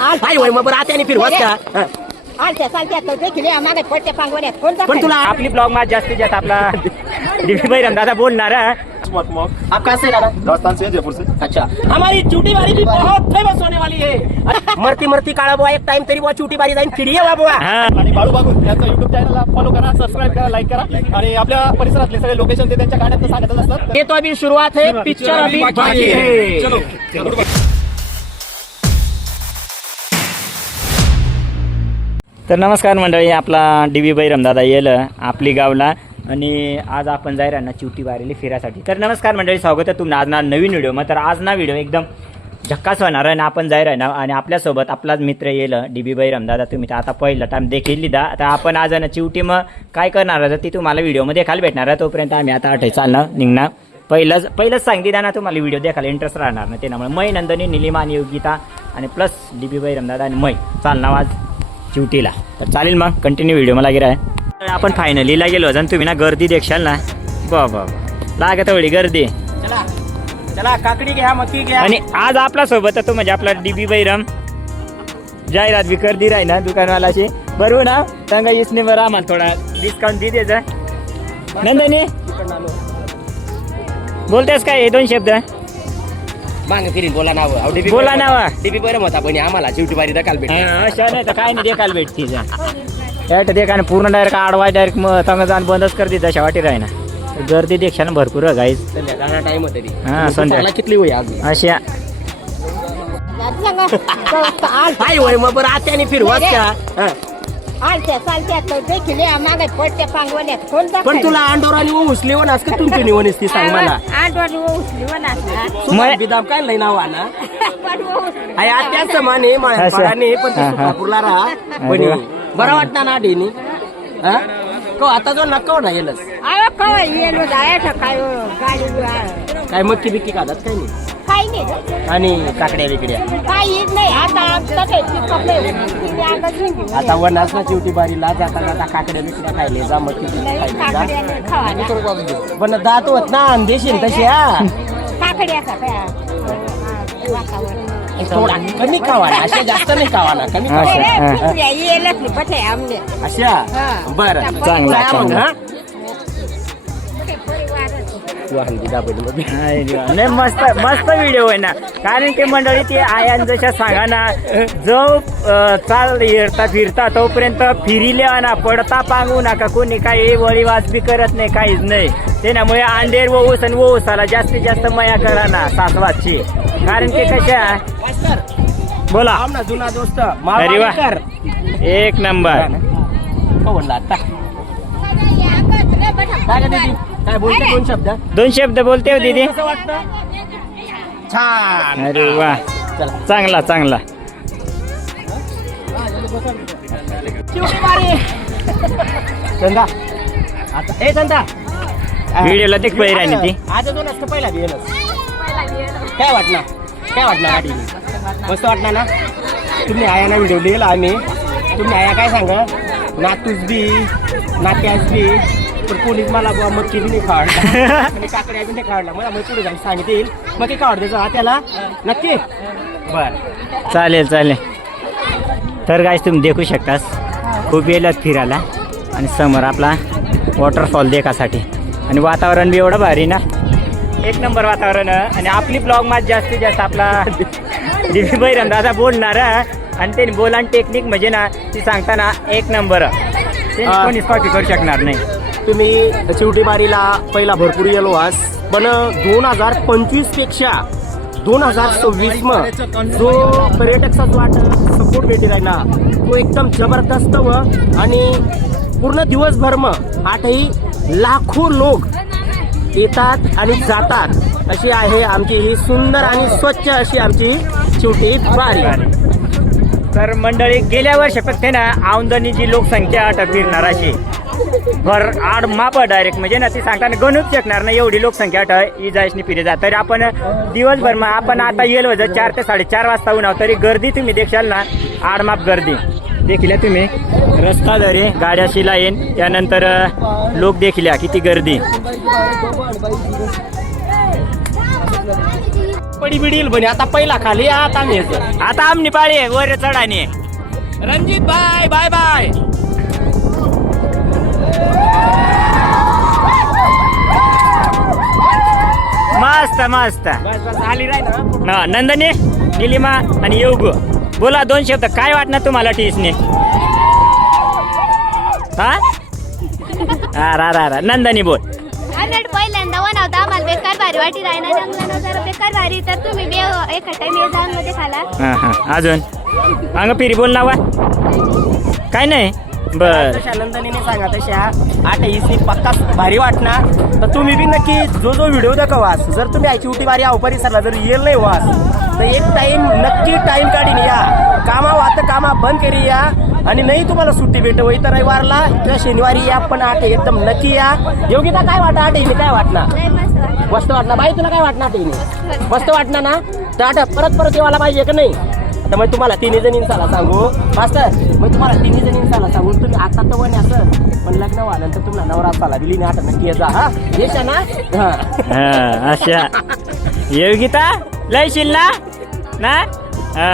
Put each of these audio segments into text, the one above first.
आई होय मग बरं आते आणि फिरवास का पण तुला आपली ब्लॉग मध्ये जास्तीत जास्त आपला डीबी बैरम दादा बोलणार आप कहाँ से राजस्थान से, जयपुर से। अच्छा हमारी चूटी बारी भी बहुत फेमस होने वाली है मरती मरती काळा बुवा एक टाइम तरी बुवा चूटी बारी जाईन फिरी आहे बुवा आणि बाळू बागुल यांचं युट्यूब चॅनलला फॉलो करा, सबस्क्राईब करा, लाईक करा आणि आपल्या परिसरातले सगळे लोकेशन ते त्यांच्या गाड्यात सांगतच असतात। ये तो अभी शुरुआत है, पिक्चर अभी बाकी है। चलो तर नमस्कार मंडळी, आपला डीबी बैरम दादा येईल आपली गावला आणि आज आपण जाय ना चिवटी बारीली फिरासाठी। तर नमस्कार मंडळी, स्वागत आहे तुम्ही आज ना नवीन व्हिडिओ मग। तर आज ना व्हिडिओ एकदम झक्कास होणार आहे ना, आपण जाय ना आणि आपल्यासोबत आपलाच मित्र येईल डीबी बैरम दादा। तुम्ही तर आता पहिला टाइम देखील लिदा, आता आपण आज ना चिवटी मग काय करणार आहे ती तुम्हाला व्हिडिओमध्ये देखायला भेटणार आहे। तोपर्यंत आम्ही आता आठ चालणार निघणार। पहिलंच सांगते ना तुम्हाला व्हिडिओ देखायला इंटरेस्ट राहणार ना, त्यामुळे मै नंदनी निलिमा आणि योगिता आणि प्लस डीबी बैरम दादा आणि मै चालणार आज चिवटीला। तर चालेल मग कंटिन्यू व्हिडिओ मला गिरा आहे। तर आपण फायनलीला गेलो आणि तुम्ही ना गर्दी देखशाल ना, बाबा लागत एवढी गर्दी। चला चला काकडी घ्या, मक्की घ्या। आणि आज आपला सोबत तो म्हणजे आपला डीबी बैरम जाहिरात भी कर दी राही ना दुकानवालाची, बरोबर ना? सांगा इसने बरं आम्हाला थोडा डिस्काउंट दे द्यायचा। नंदनी बोलतेस काय हे दोन शब्द मांग फिरीन बोला नाव बोला नावा डीबी बरं होता पण आम्हाला चिवटी बारी दकाल भेट अशा नाही तर काय नाही देखायला भेटते याट देखाने पूर्ण डायरेक्ट आडवाय डायरेक्ट मग तंग जाण बंदच करते तशा वाटी राही ना। गर्दी देखशा ना भरपूर गाईज। संध्याकाळचा टाइम होता ती हा संध्याकाळ कितली होई आज अशा आई होय मग बरं आते आणि फिरवास का पण तुला अंडोर आणि उचली वन असं तुमची निवण ती सांग मला बिदाम काय लई नाव ना आई आत्याच समान आहे माळ्याने पण ती सुखापूरला राहा पण बरं वाटतं ना डेनी आता जो नका ना गेलस काय मक्की बिक्की खातात काही नाही आणि काकड्या बिकड्या आता वनास ना चिवटी बारीला जाता जाता काकड्या बिकड्या खायले जा मक्की खायले पण दात होत ना अंदेशील तशी थोडा कमी खावा ना, अशा जास्त नाही खावा ना, कमी अशा बरं चांगला नाही मस्त मस्त व्हिडिओ आहे ना, कारण की मंडळी ती आयान जशा सांगा ना जो चाल येरता फिरता तोपर्यंत फिरिल्या ना पडता पांगू नका, कोणी काही वळी वाजबी करत नाही, काहीच नाही। त्यामुळे अंडेर वऊस आणि वऊसाला जास्तीत जास्त मया करा ना सासवाची, कारण की कशा बोला जुना दोस्त अरे वा एक नंबर काय बोलते दोन शब्द बोलते हो दीदी। छान अरे वा चांगला चांगला चंदा आता ए चंदा व्हिडिओला देख पहिरानी ती आज दोन असतं पहिला गेलंच काय वाटणार आधी मस्त वाटणार ना। तुम्ही आयाना व्हिडिओ लिहिला आम्ही, तुम्ही आया काय सांगा नातूस बी नात्यास बी पण पोलीस मला बुवा मग किती नाही काढला आणि काकड्या बी नाही काढला, मला मग पुढे जाऊन सांगतील मग ते काढ द्यायचं त्याला नक्की बर चालेल चालेल। तर गाईस तुम्ही देखू शकतास खूप येतात फिरायला आणि समोर आपला वॉटरफॉल देखासाठी आणि वातावरण बी एवढं भारी ना, एक नंबर वातावरण। आणि आपली ब्लॉग मध्ये जास्तीत जास्त आपला डीबी बैरम दादा बोलणार आणि ते बोलान टेक्निक म्हणजे ना ती सांगताना एक नंबर, ते कोणीच कॉपी करू शकणार नाही। तुम्ही चिवटी बारीला पहिला भरपूर गेलो आज, पण 2025 पेक्षा 2026 मग जो पर्यटकचा जो सपोर्ट भेटेल आहे ना तो एकदम जबरदस्त व आणि पूर्ण दिवसभर मग आठही लाखो लोक येतात आणि जातात अशी आहे आमची ही सुंदर आणि स्वच्छ अशी आमची चिवटी बारी। तर मंडळी गेल्या वर्षापेक्षा ना औंधणीची लोकसंख्या आता फिरणार अशी भर आड माप डायरेक्ट म्हणजे ना ती सांगताना गणूच शकणार नाही एवढी लोकसंख्या ही जायसनी फिरे जात। तरी आपण दिवसभर मग आपण आता येईल 4 ते 4:30 वाजता उन्हाव तरी गर्दी तुम्ही देखशाल ना आडमाप गर्दी देखील तुम्ही रस्ता जरी गाड्याशी लाईन त्यानंतर लोक देखील किती गर्दी। पडी बिडील बने आता पहिला खाली आता आम्ही येतो. आता आमनी पाळी आहे, वर चढाने. Ranjit bye bye bye. मस्त मस्त. आली राय ना. हा, नंदनी, निलिमा आणि योगू, बोला 2 शब्द. काय वाटणार तुम्हाला टीसने? हा रा नंदनी बोल. आम्ही पहिल्यांदा बनवता आम्हाला बेकार भारी वाटी राही ना जंगलानं जरा बेकार भारी तर तुम्ही एका टाइम जाऊन मध्ये खाला. हा अजून अंग फिरी बोल नावा काय नाही. बर तशा नंदनीने सांगा तशा 8 इसी पक्का भारी वाटणार. तर तुम्ही बी नक्की जो व्हिडिओ दाखवा वास. जर तुम्ही आयची उठी बारी आव परिसरला जर येईल नाही वास तर एक टाइम नक्की टाइम काढीन या. कामा वात कामा बंद करी या. आणि नाही तुम्हाला सुट्टी भेटव तर रविवारला किंवा शनिवारी या. पण 8 एकदम नक्की या. योगिता काय वाटतं 8 इने काय वाटणार? लय मस्त वाटलं. मस्त वाटणार. बाई तुला काय वाटणार 8 इने? मस्त वाटणार ना. तर 8 परत येवायला पाहिजे का नाही? तर मग तुम्हाला 3 जणींचाला सांगू मास्तर. मग तुम्हाला 3 जणींचाला सांगू तुम्ही आता तर वने असं पण लग्न व्हानंतर तुम्हाला नवरा साला दिली नाही 8 नक्की जा. हा येश ना. हा अशा योगिता लय शिल्ला ना. हा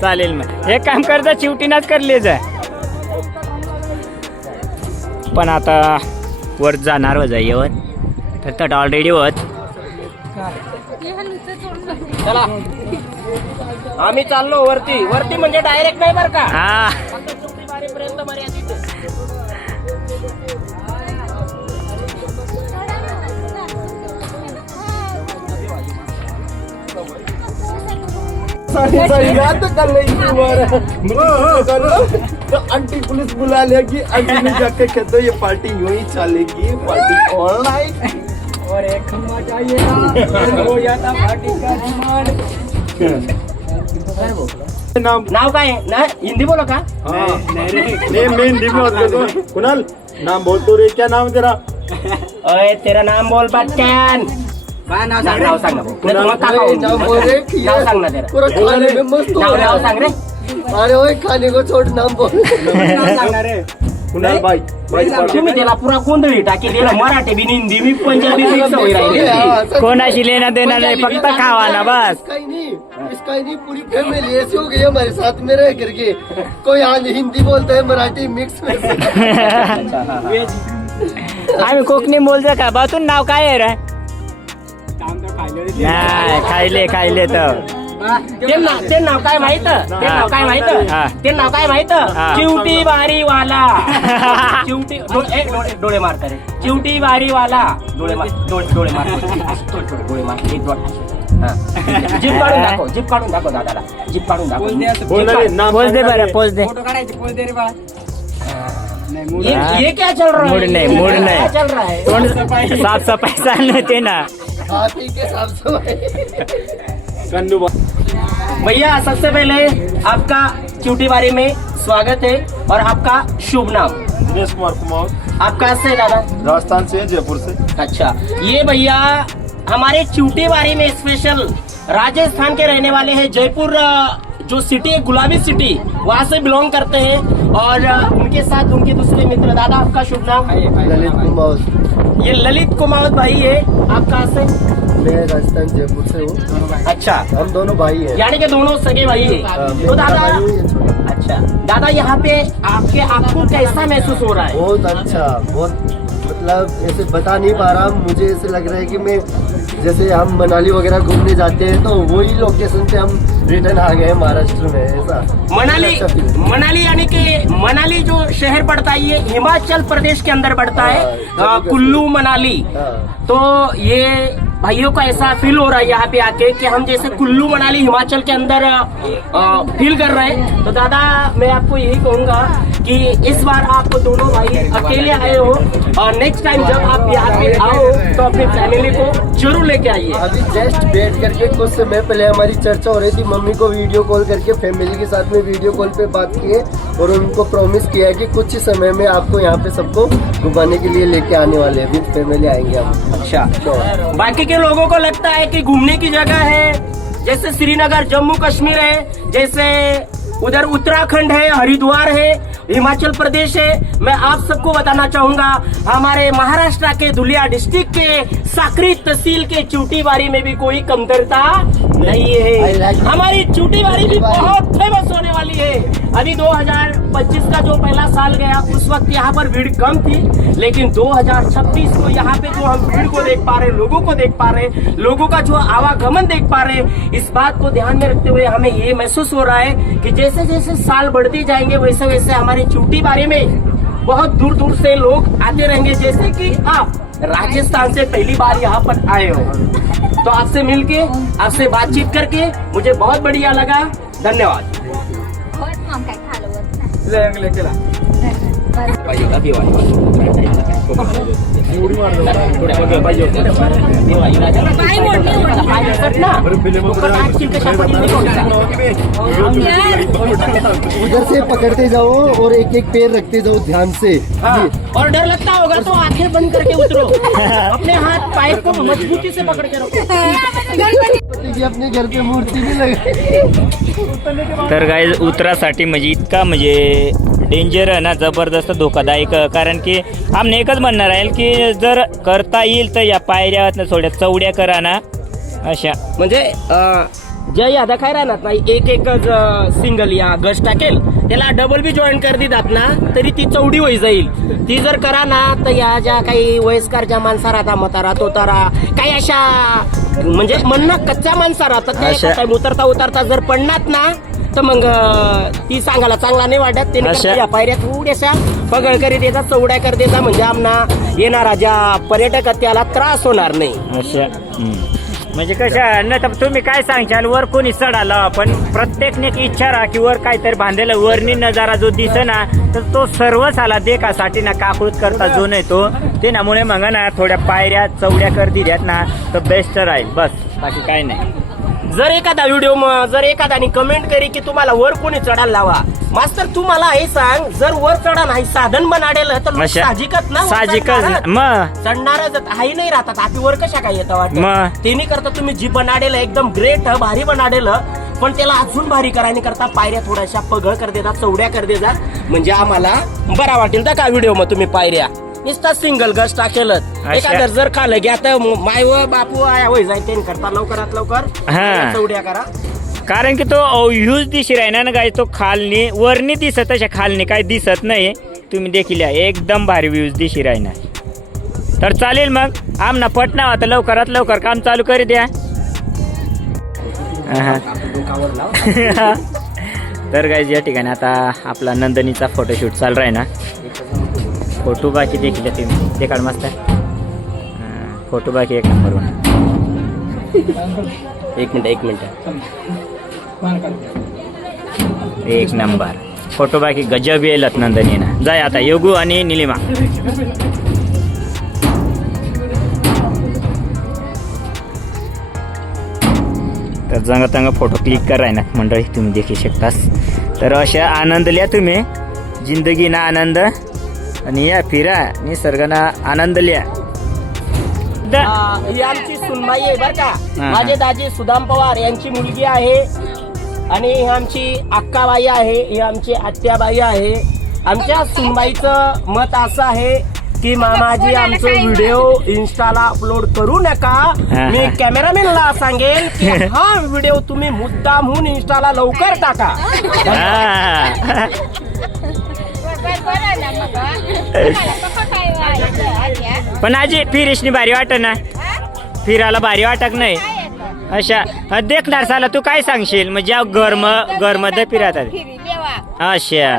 चालेल. मग एक काम करता चिवटीनाच करले जा. पण आता वर जाणार हो जाईवर तर तट ऑलरेडी होत. चला आम्ही चाललो वरती. वरती म्हणजे डायरेक्ट नाही बरं का. हा पर्यंत मर्यादित. तो आंटी पुलिस बुला लेगी. आंटी ने जाके कह दो ये पार्टी यूं ही चलेगी. पार्टी ऑल नाइट और एक खम्मा चाहिए हो जाता पार्टी का डिमांड. नाव काय आहे? ना हिंदी बोलो का? नहीं मैं हिंदी में बात करता हूँ. कुणाल नाम बोल तो रे. क्या नाम है तेरा? अय तेरा नाम बोल पटकन. नाव सांग ना भाऊ. नाम बोल रे. नाव सांग ना तेरा. पूरा खाने में मस्त हो नाव सांग रे. अरे ओए खाने को छोड़ नाम बोल. कुणाल भाई तुम्ही त्याला पुरा गोंधळी टाकी दिला. मराठी बी हिंदी बी पंजाबी मिक्स होई राहिली. कोणाशी लेना देना नाही, फक्त खावा ना बस. इसका ही नहीं पूरी फैमिली ऐसी हो गई हमारे साथ में रह करके. कोई आज हिंदी बोलता है मराठी मिक्स में. आम्ही कोकणी बोलतो का बातून. नाव काय आहे रे? नाही खायले तर ते नाव काय माहित? ते नाव काय माहित? हा. ते नाव काय माहित? हा. चिवटी बारी वाला. चिवटी डोळे मारता रे. चिवटी बारी वाला. डोळे मार. डोळे मार. डोळे मार. जीप काढून दाखव. जीप काढून दाखव दादाला. जीप काढून दाखव. पोच दे बरं पोच दे. ये क्या चल रहा है? मूड नहीं, मूड क्या नहीं. चल रहा है? तोंड साफ सफाई चालते ना. हाथी के साफ सफाई. भैया सबसे पहले आपका चिवटी बारी में स्वागत है और आपका शुभ नाम. दिनेश कुमार कुमार. आप कहाँ से दादा? राजस्थान से, जयपुर से. अच्छा ये भैया हमारे चिवटी बारी में स्पेशल राजस्थान के रहने वाले हैं. जयपुर जो सिटी है गुलाबी सिटी वहाँ से बिलोंग करते हैं. और उनके साथ उनके दूसरे मित्र. दादा आपका शुभ नाम? ललित कुमार. ये ललित कुमावत भाई है. आप कहाँ से? मैं राजस्थान जयपुर से हूँ. अच्छा हम दोनों भाई हैं. यानी कि दोनों सगे भाई है. तो दादा अच्छा दादा यहाँ पे आपको कैसा महसूस हो रहा है? बहुत अच्छा. बहुत मतलब ऐसे बता नहीं पा रहा. मुझे ऐसे लग रहा है कि मैं जैसे हम मनाली वगैरह घूमने जाते हैं तो वही लोकेशन से हम रिटर्न आ गए महाराष्ट्र में. ऐसा मनाली यानी कि मनाली जो शहर पड़ता है ये हिमाचल प्रदेश के अंदर पड़ता है. कुल्लू मनाली. तो ये भाइयों को ऐसा फील हो रहा है यहाँ पे आके कि हम जैसे कुल्लू मनाली हिमाचल के अंदर फील कर रहे हैं. तो दादा मैं आपको यही कहूँगा कि इस बार आप दोनों भाई अकेले आए हो और नेक्स्ट टाइम जब आप यहाँ पे आओ तो अपनी फैमिली को जरूर लेके आइए. अभी जस्ट बैठ करके कुछ समय पहले हमारी चर्चा हो रही थी. मम्मी को वीडियो कॉल करके फैमिली के साथ में वीडियो कॉल पे बात किए और उनको प्रॉमिस किया कि कुछ ही समय में आपको यहाँ पे सबको घुमाने के लिए लेके आने वाले हैं. विद फैमिली आएंगे हम. अच्छा बाकी के लोगों को लगता है कि घूमने की जगह है जैसे श्रीनगर जम्मू कश्मीर है जैसे उधर उत्तराखंड है, हरिद्वार है, हिमाचल प्रदेश है। मैं आप सबको बताना चाहूंगा हमारे महाराष्ट्र के धुलिया डिस्ट्रिक्ट के साकरी तहसील के चूटीबारी में भी कोई कमतरता नहीं है। हमारी चूटीबारी भी बहुत फेमस होने वाली है। अभी 2025 का जो पहला साल गया उस वक्त यहाँ पर भीड़ कम थी, लेकिन 2026 को यहाँ पे जो हम भीड़ को देख पा रहे, लोगों को देख पा रहे, लोगों का जो आवागमन देख पा रहे, इस बात को ध्यान में रखते हुए हमें ये महसूस हो रहा है कि जैसे जैसे साल बढ़ते जाएंगे वैसे वैसे हमारी चूटीबारी में बहुत दूर दूर से लोग आते रहेंगे। जैसे कि आप राजस्थान से पहली बार यहाँ पर आए हो, तो आपसे मिलके, आपसे बातचीत करके मुझे बहुत बढ़िया लगा। धन्यवाद। उधर से पकड़ते जाओ और एक एक पैर रखते जाओ ध्यान से। हाँ, और डर लगता होगा तो आंखें बंद करके उतरो, अपने हाथ पैर को मजबूती से पकड़ के रखो। अपने घर पे मूर्ती भी लगा। तर गाईज उतरासाठी म्हणजे इतका म्हणजे डेंजर आहे ना, जबरदस्त धोकादायक, कारण की आमने एकच म्हणणार राहील की जर करता येईल तर या पायऱ्या थोड्या चवड्या करा ना अशा. म्हणजे जे आता काय राहणार नाही, एक एकच सिंगल या गश टाकेल त्याला डबल बी जॉईन कर देतात ना तरी ती चौडी होई जाईल. ती जर करा ना तर या ज्या काही वयस्कर ज्या माणसा राहता, म्हातारा तोतारा काही अशा म्हणजे म्हणणं कच्च्या माणसा राहतात, काही उतरता उतरता जर पडणार ना तर मग ती सांगायला चांगला नाही वाटत. त्याने या पायऱ्या थोड्याशा पगळ करीत येतात, चौड्या करत येतात, म्हणजे आमना येणारा ज्या पर्यटक त्याला त्रास होणार नाही अशा. म्हणजे कशा न तर तुम्ही काय सांगशाल, वर कोणी चढाला पण प्रत्येकने इच्छा राहा की वर काहीतरी बांधलेला वरनी नजारा जो दिसे ना तर तो सर्वच आला देखासाठी ना काकृत करता जो नाही तो ते नामुळे मग ना थोड्या पायऱ्या चवड्या कर दिल्यात ना तर बेस्ट राहील, बस बाकी काय नाही. जर एखादा व्हिडिओ जर एखाद्याने कमेंट करी की तुम्हाला वर कोणी चढायला लावा, मास्तर तू मला हे सांग, जर वर चढा नाही साधन बनाडेल तर लोक साहजिकच ना, साहजिकच मग चढणारच हाही नाही राहतात. आपली वर कशा काय येतं वाटत मग त्यांनी करता तुम्ही जी बनाडेल एकदम ग्रेट भारी बनाडेल, पण त्याला अजून भारी करायला करता पायऱ्या थोड्याशा पगळ कर देतात, चौड्या कर देतात, म्हणजे आम्हाला बरा वाटेल. तर का व्हिडिओ मग तुम्ही पायऱ्या नुसता सिंगल गस्ट टाकेलच, एखादं जर खाल्लं घ्या तर माय व बापू आया होई जाईल ते करता लवकरात लवकर चौड्या करा. कारण की तो ह्यूज दिशी राहिना ना गाय, तो खालनी वरनी दिसत अशा खालनी काय दिसत नाही. तुम्ही देखील एकदम भारी व्ह्यूज दिशी राहिना. तर चालेल मग आमना पटना आता लवकरात लवकर काम चालू करी द्या. तर गाईज या ठिकाणी आता आपला नंदनीचा फोटोशूट चालू आहे ना, फोटो बाकी देखील तुम्ही ते काढ मस्त फोटो बाकी एक नंबर वन. एक मिनिट एक नंबर फोटो बाकी गजब येलत नंदनी ना. जाय आता योगू आणि निलिमा. तर जंग फोटो क्लिक कराय ना मंडळी तुम्ही देखू शकतास. तर अशा आनंद लिया तुम्ही, जिंदगी ना आनंद आणि या फिरा निसर्गाना आनंद लिया. ही आमची सुनबाई आहे बर का, माझे दाजी सुदाम पवार यांची मुलगी आहे, आणि ही आमची अक्काबाई आहे, ही आमची आत्याबाई आहे. आमच्या सुनबाईचं मत असं आहे की मामाजी आमचं व्हिडिओ इन्स्टाला अपलोड करू नका. मी कॅमेरामॅनला सांगेन की हा व्हिडिओ तुम्ही मुद्दामहून इन्स्टाला लवकर टाका. पण आजी फिरेशनी भारी वाटत ना, फिरायला भारी वाटत नाही अशा देखणार साला. तू काय सांगशील म्हणजे गरमध्ये फिरतात अशा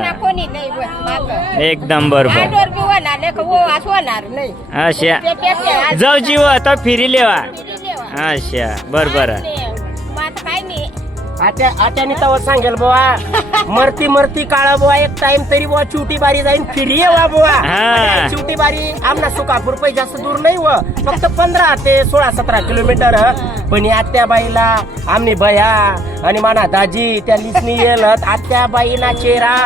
एकदम बरोबर अशा जाऊ जीव तर फिरी लेवा अशा बरोबर. आत्याने तवर सांगेल बुवा मरती मरती काळा बुवा एक टाइम तरी बुवा चुटी बारी जाईन फिरी वा बुवा. चुटी बारी आमना सुकापूर पै जास्त दूर नाही व फक्त 15 ते 16-17 किलोमीटर. पण आत्याबाईला आमनी भया आणि माना दाजी त्या लिसनी येलत आत्याबाईना चेहरा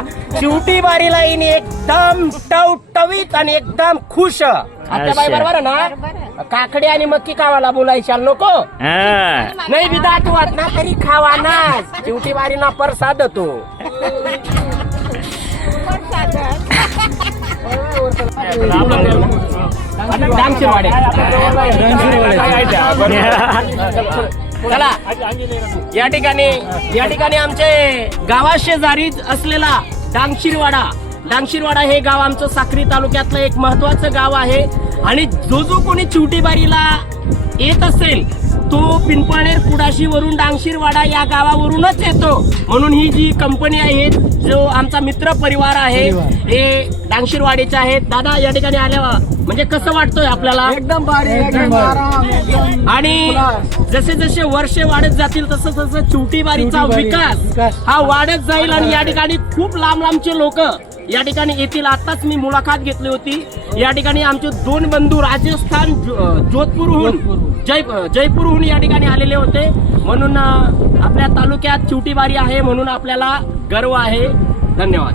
चुटी बारीला येईन एकदम टवटवीत आणि एकदम खुश. आता बाई बरोबर आहे ना. काकडी आणि मक्की खावाला बोलायच्या नको. हा. नाही विदात वाट ना तरी खावा ना. चिवटी बारी ना प्रसाद तो. चला या ठिकाणी आमचे गावाशेजारी असलेला डांगशिरवाडा हे गाव आमचं साक्री तालुक्यातलं एक महत्वाचं गाव आहे. आणि जो कोणी चिवटी बारीला येत असेल तो पिंपळनेर कुडाशी वरून डांगशिरवाडा या गावावरूनच येतो. म्हणून ही जी कंपनी आहे, जो आमचा मित्र परिवार आहे, हे डांगशिरवाडीचे आहेत. दादा या ठिकाणी आल्यावर म्हणजे कसं वाटतंय आपल्याला? एकदम भारी. आणि जसे जसे वर्षे वाढत जातील तसं चिवटी बारीचा विकास हा वाढत जाईल. आणि या ठिकाणी खूप लांबचे लोक या ठिकाणी येतील. आताच मी मुलाखत घेतली होती. या ठिकाणी आमचे 2 बंधू राजस्थान जोधपूरहून जयपूरहून या ठिकाणी आलेले होते. म्हणून आपल्या तालुक्यात चिवटी बारी आहे म्हणून आपल्याला गर्व आहे. धन्यवाद.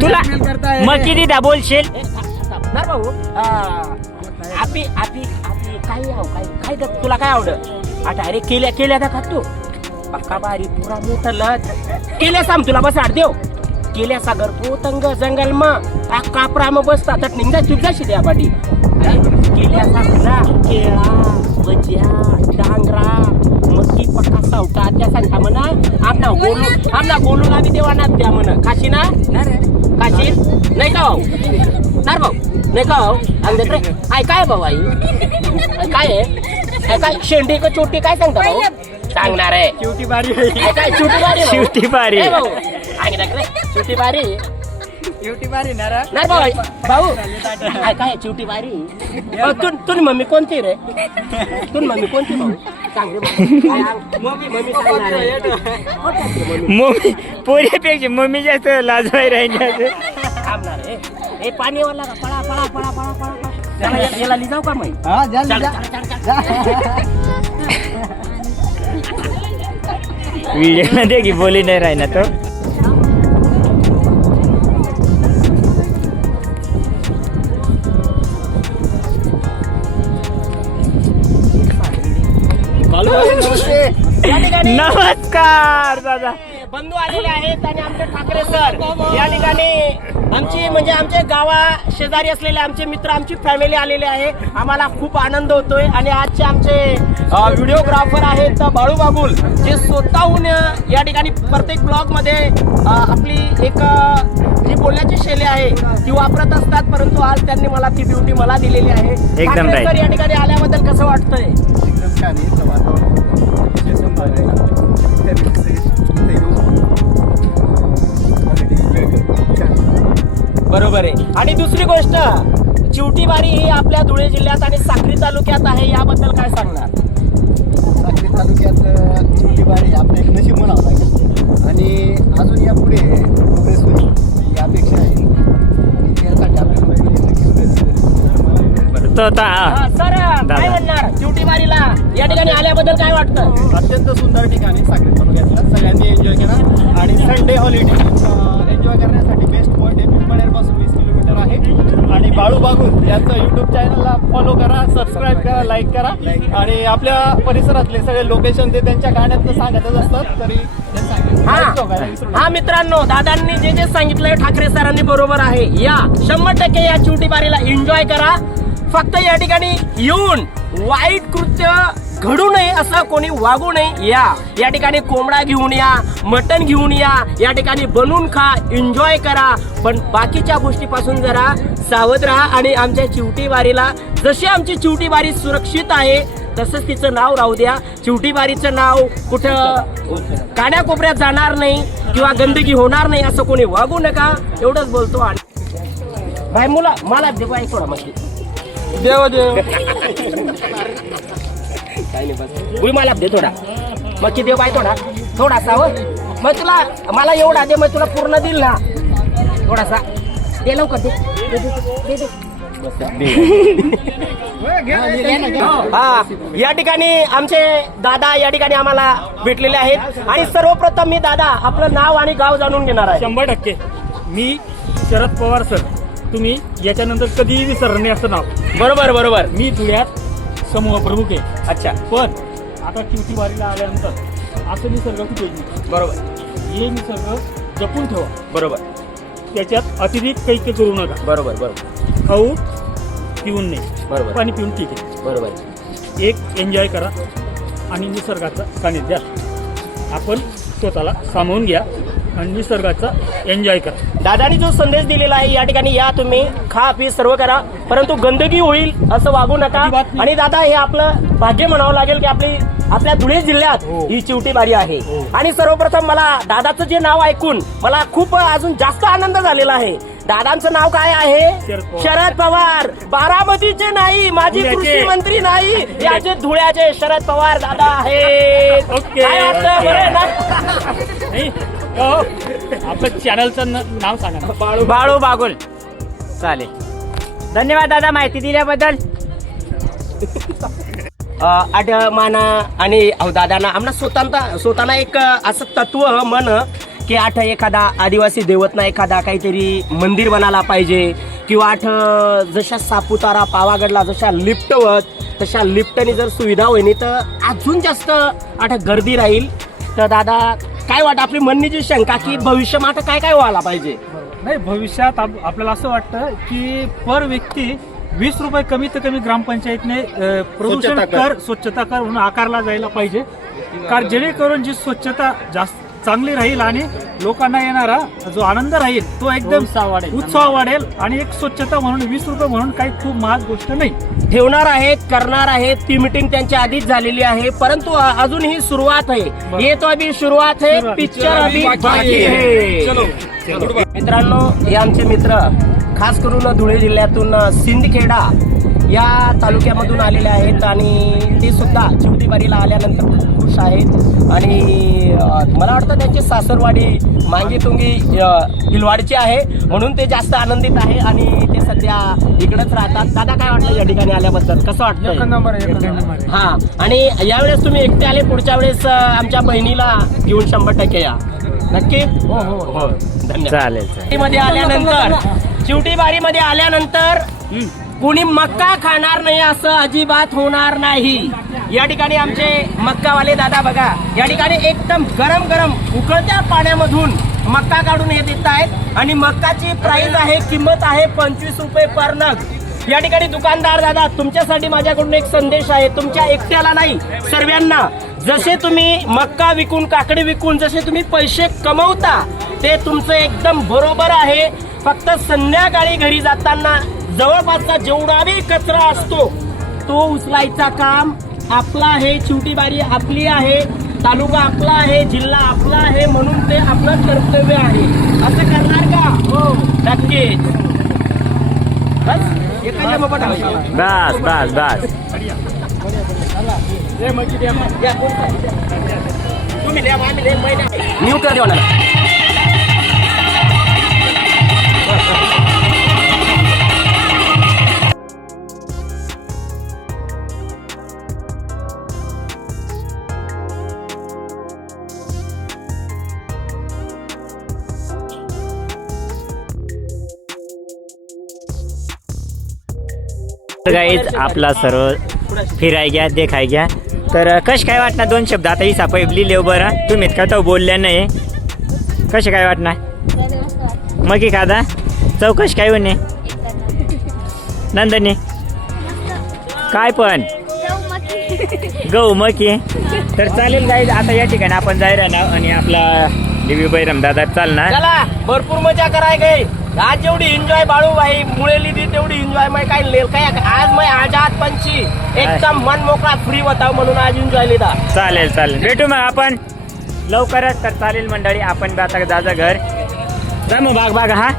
तुला मग किती द्या बोलशील? ना भाऊ आपी काय तुला काय आवडत? आता अरे केल्या का खातो पक्का बारी पुरा मोठलत केल्या साम तुला बस आड देव केल्या सागर पोतंग जंगल मा कापरा मग बसता चटणी जा तुझा शिद्या पाटी केल्या सागरा केळा भजिया डांगरा मक्की पक्का सावटा त्या सांगता म्हणा आमना बोलू लावी देवाना द्या म्हणा. खाशी ना खाशी नाही का भाऊ? नार भाऊ नाही का भाऊ? अंगदेत रे आय काय भाऊ आई काय आहे काय शेंडी का चोटी काय सांगता भाऊ? सांगणार आहे चिवटी बारी काय चिवटी बारी भाऊ चिवटी बारी नाही भाऊ काय चिवटी बारी. तुझी मम्मी कोणती रे? तुझी मम्मी कोणती भाऊ? सांग रे मम्मी सांगणार आहे. मम्मी पोरीपेक्षा मम्मी जास्त लाजवाय राहिली. थांबणार आहे हे पाणीवाला का पळा पळा पळा पळा पळा त्याला याला लिजाव का माहिती? व्हिडिओ मध्ये की बोली नाही राहिना तो. नमस्कार दादा. बंधू आलेले आहेत आणि आमचे ठाकरे सर या ठिकाणी आमची म्हणजे आमचे गावा शेजारी असलेले आमचे मित्र आमची फॅमिली आलेली आहे. आम्हाला खूप आनंद होतोय. आणि आजचे आमचे व्हिडिओग्राफर आहेत बाळू बाबुल, जे स्वतःहून या ठिकाणी प्रत्येक ब्लॉग मध्ये आपली एक जी बोलण्याची शैली आहे ती वापरत असतात. परंतु आज त्यांनी मला ती ड्युटी मला दिलेली आहे. एकदम सर या ठिकाणी आल्याबद्दल कसं वाटतंय? एकदम छान आहे वातावरण. बरोबर आहे. आणि दुसरी गोष्ट चिवटी बारी ही आपल्या धुळे जिल्ह्यात आणि साक्री तालुक्यात आहे. याबद्दल काय सांगणार? साक्री तालुक्यात चिवटी बारी आपलं एक नशीब म्हणावं लागेल. आणि अजून या पुढे प्रोग्रेस होईल ही अपेक्षा आहे. आणि त्यासाठी आपल्याला तो आता सर काय म्हणणार चिवटी बारीला या ठिकाणी आल्याबद्दल काय वाटतं? अत्यंत सुंदर ठिकाणी साक्री तालुक्यातलं सगळ्यांनी एन्जॉय केला. आणि संडे हॉलिडे एन्जॉय करण्यासाठी बेस्ट पॉईंट आहे. पिंपळनेर पासून 20 किलोमीटर आहे. आणि बाळू बागुल यांचं युट्यूब चॅनलला फॉलो करा, सबस्क्राईब करा, लाईक करा. आणि आपल्या परिसरातले सगळे लोकेशन ते त्यांच्या गाण्यात सांगतच असतात. तरी हा मित्रांनो, दादांनी जे जे सांगितलंय ठाकरे सरांनी बरोबर आहे. या 100% या चिवटी बारीला एन्जॉय करा. फक्त या ठिकाणी येऊन वाईट कृत्य घडू नये असं कोणी वागू नये. या ठिकाणी कोंबडा घेऊन या, मटण घेऊन या ठिकाणी बनवून खा, एन्जॉय करा. पण बाकीच्या गोष्टीपासून जरा सावध राहा. आणि आमच्या चिवटी बारीला जशी आमची चिवटी बारी सुरक्षित आहे तसंच तिचं नाव राहू द्या. चिवटी बारीचं नाव कुठं काड्याकोपऱ्यात जाणार नाही किंवा गंदगी होणार नाही असं कोणी वागू नका. एवढंच बोलतो. आणि भाई मुला मला दे बाई थोडा मग देव काही नाही बस मला दे थोडा मग की देव बाई थोडासा हो. मग तुला मला एवढा दे, मग तुला पूर्ण देईल ना. थोडासा दे लवकर दे हा, या ठिकाणी आमचे दादा या ठिकाणी आम्हाला भेटलेले आहेत आणि सर्वप्रथम मी दादा आपलं नाव आणि गाव जाणून घेणार आहे. 100% मी शरद पवार सर. तुम्ही याच्यानंतर कधीही विसरणार नाही असं नाव. बरोबर बरोबर. मी धुळ्यात समूह प्रमुख आहे. अच्छा, पण आता चिवटी वारीला आल्यानंतर असं निसर्ग कुठे नाही. बरोबर हे निसर्ग जपून ठेवा. बरोबर त्याच्यात अतिरिक्त काही करू नका. बरोबर बरोबर खाऊ पिऊन नाही, बरोबर पाणी पिऊन ठीक आहे. बरोबर. एक एन्जॉय करा आणि निसर्गाचं सानिध्यात आपण स्वतःला सामावून घ्या आणि निसर्गाचा एन्जॉय करा. दादानी जो संदेश दिलेला आहे या ठिकाणी या तुम्ही खा पी सर्व करा, परंतु गंदगी होईल असं वागू नका. अजिबात नाही. आणि दादा हे आपलं भाग्य म्हणावं लागेल की आपल्या धुळे जिल्ह्यात ही चिवटी बारी आहे. आणि सर्वप्रथम मला दादाचं जे नाव ऐकून मला खूप अजून जास्त आनंद झालेला आहे. दादांचं नाव काय आहे? शरद पवार. शरद पवार. बारामतीचे नाही, माजी धुळ्याचे. कृषी मंत्री नाही, याचे धुळ्याचे शरद पवार दादा आहेत. ओके. काय वाटतं? बरं आहे ना? नाही हो, आपलं चॅनलचं नाव सांगा ना. बाळू बागुल. चालेल, धन्यवाद दादा माहिती दिल्याबद्दल. माना आणि दादांना आम्हाला स्वतःना एक असं तत्व मन की आठ एखादा आदिवासी देवतना एखादा काहीतरी मंदिर बनायला पाहिजे किंवा आठ जशा सापुतारा पावागडला जशा लिफ्ट होत तशा लिफ्टनी जर सुविधा होईनी तर अजून जास्त आठ गर्दी राहील. तर दादा काय वाटतं आपली मननी जी शंका की भविष्यात काय काय व्हायला पाहिजे? नाही, भविष्यात आपल्याला असं वाटतं की पर व्यक्ती 20 रुपये कमीत कमी ग्रामपंचायतने प्रदूषण कर स्वच्छता कर म्हणून आकारला जायला पाहिजे. कारण जेणेकरून जी स्वच्छता जास्त चांगली राहील आणि लोकांना येणारा जो आनंद राहील तो एकदम उत्साह वाढेल. आणि एक स्वच्छता म्हणून 20 रुपये म्हणून काही खूप महाग गोष्ट नाही. ठेवणार आहेत, करणार आहेत. ती मीटिंग त्यांच्या आधीच झालेली आहे, परंतु अजून ही सुरुवात आहे. ये तो अभी सुरुवात है, पिक्चर अभी बाकी है. मित्रांनो, हे आमचे मित्र खास करून धुळे जिल्ह्यातून सिंदखेडा या तालुक्यामधून आलेले आहेत आणि ते सुद्धा चिवटी बारीला आल्यानंतर खूप खुश आहेत. आणि मला वाटतं त्यांची सासरवाडी मांगीतुंगी भिलवाडची आहे म्हणून ते जास्त आनंदित आहे आणि ते सध्या इकडेच राहतात. दादा काय वाटलं या ठिकाणी आल्याबद्दल? कसं वाटतं? हा, आणि यावेळेस तुम्ही एकटे आले, पुढच्या वेळेस आमच्या बहिणीला घेऊन 100% या. नक्की? हो, धन्यवाद. चालेल. मध्ये आल्यानंतर चिवटी बारीमध्ये आल्यानंतर कोणी मक्का खाणार नाही असं अजिबात होणार नाही. या ठिकाणी आमचे मक्कावाले दादा बघा, या ठिकाणी एकदम गरम गरम उकळत्या पाण्यामधून मक्का काढून हे देत आहेत आणि मक्काची प्राइस आहे, किंमत आहे 25 रुपये पर नग. या ठिकाणी दुकानदार दादा तुमच्यासाठी माझ्याकडून एक संदेश आहे, तुमच्या एकट्याला नाही सर्वांना. जसे तुम्ही मक्का विकून काकडी विकून जसे तुम्ही पैसे कमवता ते तुमचं एकदम बरोबर आहे. फक्त संध्याकाळी घरी जाताना जवळपासचा जेवढा बी कचरा असतो तो उचलायचा काम आपला आहे. चिवटी बारी आपली आहे, तालुका आपला आहे, जिल्हा आपला आहे, म्हणून ते आपलं कर्तव्य आहे. असं करणार का? हो, नक्कीच. बस एखाद्या मोबाईल बस बस बस. तुम्ही द्या, आम्ही द्या, न्यू कर देणार. गाईज आपला सर्व फिराय घ्या, देखाय घ्या. तर कश काय वाटणार? 2 शब्द आता ही सापडली लिव बरं. तुम्ही का तो बोलल्या नाही, कसे काय वाटणार? मग की खादा चौकश काय होणे नंदनी काय पण गहू मकी. तर चालेल गाईज, आता या ठिकाणी आपण जायला ना आणि आपला डीबी बैरम दादा चालणार. चला, भरपूर मजा कराय गई. आज जेवढी एन्जॉय बाळूबाई मुळेली ती तेवढी एन्जॉय मग काय लेल काय आज मैं आजाद पंछी एकदम मन मोकळा फ्री होता म्हणून आज एन्जॉय लिदा. चालेल चालेल, भेटू मग आपण लवकरच. तर चालेल मंडळी, आपण आता दादा घर जा मग बाग बाग. हा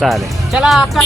चालेल, चला आता